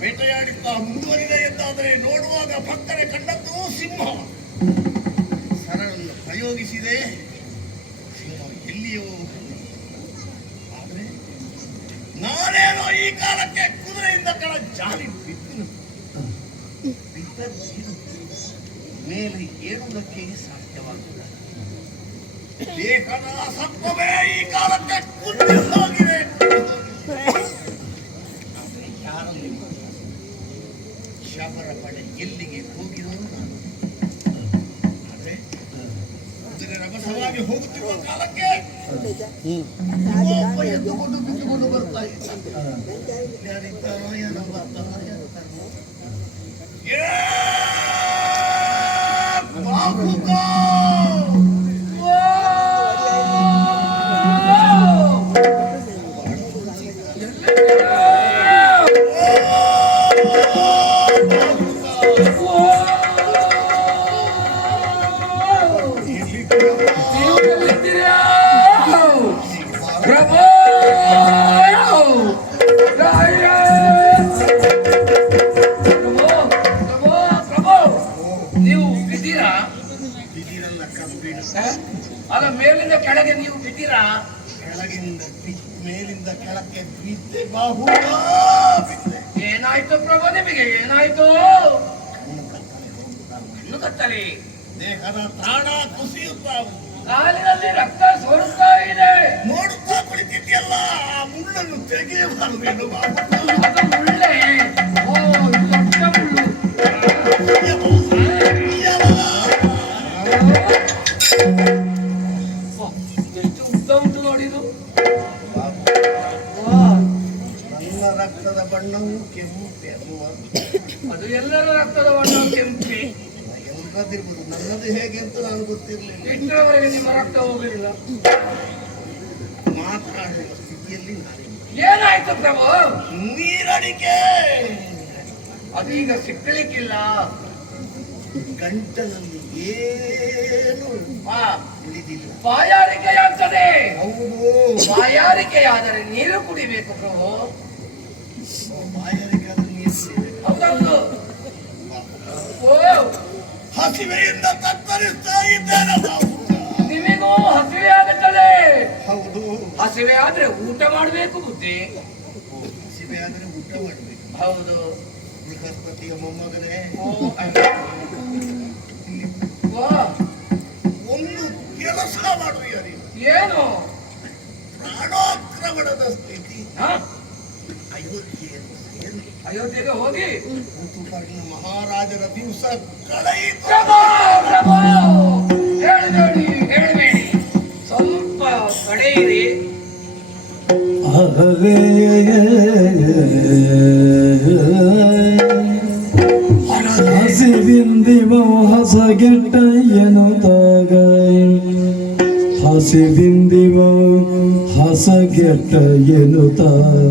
ಬೇಟೆಯಾಡುತ್ತಾ ಮುಂದುವರಿದೆ ಎಂದಾದರೆ ನೋಡುವಾಗ ಪಕ್ಕನೆ ಕಂಡದ್ದು ಸಿಂಹ ಸರಳನ್ನು ಪ್ರಯೋಗಿಸಿದೆ. ಸಿಂಹ ಎಲ್ಲಿಯೋ, ಆದರೆ ನಾನೇನೋ ಈ ಕಾಲಕ್ಕೆ ಕುದುರೆಯಿಂದ ಕೆಳ ಜಾರಿ ಬಿದ್ದ ಮೇಲೆ ಏಳುವುದಕ್ಕೆ ಸಾಧ್ಯವಾಗುತ್ತದೆ. ದೇಹದ ಸತ್ವವೇ ಈ ಕಾಲಕ್ಕೆ ಕುಂದಿಸಾಗಿದೆ. ಶಬರ ಪಡೆ ಎಲ್ಲಿಗೆ ಹೋಗಿರುವುದು ಆದರೆ ಕುದುರೆ ರಭಸವಾಗಿ ಹೋಗುತ್ತಿರುವ ಕಾಲಕ್ಕೆ ಎದ್ದುಕೊಂಡು ಬಿಟ್ಟುಕೊಂಡು ಬರ್ತಾ ಯಾರಿದ್ದಾರೋ ಏನೋ ಅಲ್ಲ ಮೇಲಿಂದ ಕೆಳಗೆ ನೀವು ಬಿದ್ದೀರಾ? ಮೇಲಿಂದ ಕೆಳಕ್ಕೆ ಬಿದ್ದೆ ಬಾಹು. ಏನಾಯ್ತು ಪ್ರಭು ನಿಮಗೆ? ಏನಾಯ್ತು? ಕಣ್ಣು ಕತ್ತಲೆ, ದೇಹದ ಪ್ರಾಣ ಕುಸಿಯುತ್ತಾವು, ಕಾಲಿನಲ್ಲಿ ರಕ್ತ ಸೋರುತ್ತಾ ಇದೆ. ನೋಡುತ್ತಾ ಕುಳಿತಿದ್ಯಲ್ಲ, ಆ ಮುಳ್ಳನ್ನು ತೆಗೆಯಬಾರದು. ಅದು ಮುಳ್ಳೆ? ಓ, ದೊಡ್ಡ ಮುಳ್ಳು. ಎಷ್ಟು ಉದ್ದ ಉಂಟು ನೋಡಿದು. ನನ್ನ ರಕ್ತದ ಬಣ್ಣವು ಕೆಂಪೆ ಅಲ್ವ? ಅದು ಎಲ್ಲರ ರಕ್ತದ ಬಣ್ಣವು ಕೆಂಪೆ. ಎಂತದಿರ್ಬೋದು, ನನ್ನದು ಹೇಗೆ ಅಂತ ನಾನು ಗೊತ್ತಿರಲಿಲ್ಲ. ಇಷ್ಟರವರೆಗೆ ನಿಮ್ಮ ರಕ್ತ ಹೋಗಲಿಲ್ಲ. ಮಾತು ಇಲ್ಲಿ ನಾನೇ ಏನಾಯ್ತು ಪ್ರಭು? ನೀರಡಿಕೆ ಅದು ಈಗ ಸಿಕ್ಕಲಿಕ್ಕಿಲ್ಲ. ಗಂಟಲಲ್ಲಿ ಏನು ಹಾ, ಉಳಿದಿಲ್ಲ. ಬಾಯಾರಿಕೆಯಾಗ್ತದೆ. ಹೌದು, ಬಾಯಾರಿಕೆಯಾದರೆ ನೀರು ಕುಡಿಬೇಕು ಪ್ರಭು. ಬಾಯಾರಿಕೆ ಆದ್ರೆ ನೀರು ಕುಡಿಬೇಕು. ಹೌದೌದು. ಓ, ಹಸಿವೆಯಿಂದ ತತ್ತರಿಸ್ತಾ ಇದ್ದೇನೆ ಬಾಬು. ನಿಮಗೂ ಹಸಿವೆ ಆಗುತ್ತದೆ. ಹೌದು, ಹಸಿವೆ ಆದ್ರೆ ಊಟ ಮಾಡಬೇಕು ಬುದ್ಧಿ. ಹಸಿವೆ ಆದ್ರೆ ಊಟ ಮಾಡಬೇಕು. ಹೌದು. ಬೃಹಸ್ಪತಿಯ ಮೊಮ್ಮಗನೇ, ಓ, ಅಯ್ಯೋ. ಓ, ಒಂದು ಕೆಲಸ ಮಾಡುವ ಏನು? ಪ್ರಾಣಾಕ್ರಮಣದ ಸ್ಥಿತಿ. ಹಾ? ಅಯೋಧ್ಯೆಯನ್ನು ಅಯೋಧ್ಯೆಗೆ ಹೋಗಿ ಋತುಪರ್ಣ ಮಹಾರಾಜರ ದಿವಸ ಕಳೆಯಿತು. ಪ್ರಭು, ಪ್ರಭು, ಹೇಳಬೇಡಿ ಹೇಳಬೇಡಿ, ಸ್ವಲ್ಪ ಕಡೆಯಿರಿ. ಹಸಿವಿಂದಿವ ಹಸಗೆಟ್ಟ ಎನ್ನುತ್ತಾಗ ಹಸಿವಿಂದಿವ ಹಸಗೆಟ್ಟ ಎನ್ನುತ್ತಾಗ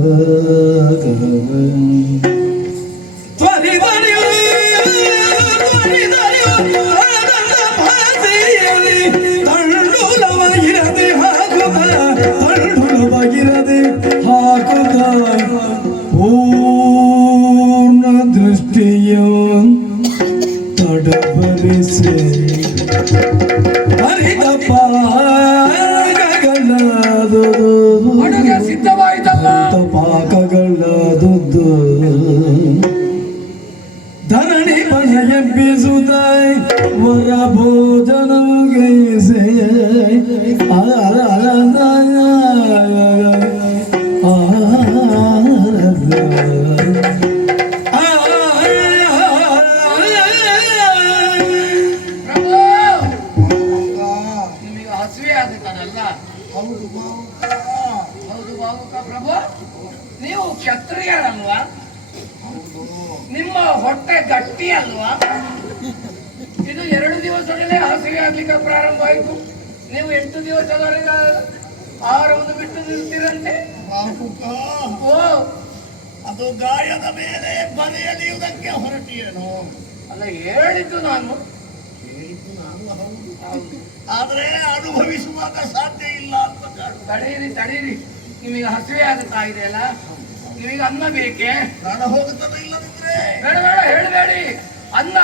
ತಳ್ಳುಲವಾಗಿರದೆ ಹಾಕುತ್ತ ಪೂರ್ಣ ದೃಷ್ಟಿಯ ತಡಬರಿಸಿ ಹರಿದ ಪಾಕಗಳದು ಅಡುಗೆ ಸಿದ್ಧವಾಯಿತಲ್ಲ. ಪಾಕಗಳದುದು ಧರಣಿ ಬಣ ಎಬ್ಬಿಸುತ್ತ ವರ ಭೋಜನ ಗೈಸೆ ಪ್ರಭು, ನಿಮಗೆ ಹಸಿವೆ ಆಗುತ್ತದಲ್ಲ. ಹೌದು ಬಾವುಕ. ಹೌದು ಬಾವುಕ ಪ್ರಭು, ನೀವು ಕ್ಷತ್ರಿಯರಲ್ವಾ? ಹೌದು, ನಿಮ್ಮ ಹೊಟ್ಟೆ ಗಟ್ಟಿ ಅಲ್ವಾ? ಇದು 2 ದಿವಸದಲ್ಲೇ ಹಸಿವೆ ಆಗ್ಲಿಕ್ಕೆ ಪ್ರಾರಂಭ ಆಯಿತು. ನೀವು 8 ದಿವಸದವರೆಗೆ ಆಹಾರವನ್ನು ಬಿಟ್ಟು ನಿಲ್ತೀರಂತೆ. ಬಾವುಕ, ಓ, ಅದು ಗಾಯದ ಮೇಲೆ ಬರೆಯಲಿಯುವುದಕ್ಕೆ ಹೊರಟಿಯೇನು? ಅಲ್ಲ, ಹೇಳಿದ್ದು ನಾನು. ಹೇಳಿದ್ದು ನಾನು. ಹೌದು, ಹೌದು. ಆದ್ರೆ ಅನುಭವಿಸುವಾಗ ಸಾಧ್ಯ ಇಲ್ಲ ಅಂತ ಕಾಣುತ್ತೆ. ತಡೀರಿ ತಡೀರಿ, ನಿಮಗೆ ಹಸಿವೆ ಆಗುತ್ತಾ ಇದೆಯಲ್ಲ, ನಿಮಗೆ ಅನ್ನ ಬೇಕೇ? ಪ್ರಾಣ ಹೋಗುತ್ತದೆ ಇಲ್ಲದಿದ್ರೆ. ಬೇಡ ಬೇಡ ಹೇಳಬೇಡಿ, ಅನ್ನ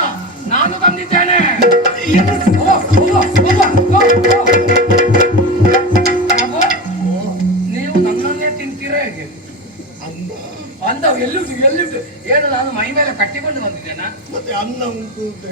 ನಾನು ತಂದಿದ್ದೇನೆ. ಓ, ಓ, ಓ, ಓ, ಓ. ಪ್ರಭು, ನೀವು ನನ್ನನ್ನೇ ತಿಂತೀರಾ ಹೇಗೆ? ಅನ್ನ ಅಂದ ಎಲ್ಲಿದ್ದು ಎಲ್ಲಿದ್ದು? ಏನು ನಾನು ಮೈ ಮೇಲೆ ಕಟ್ಟಿಕೊಂಡು ಬಂದಿದ್ದೇನಾ? ಮತ್ತೆ ಅನ್ನ ಉಂಟು ಅಂತ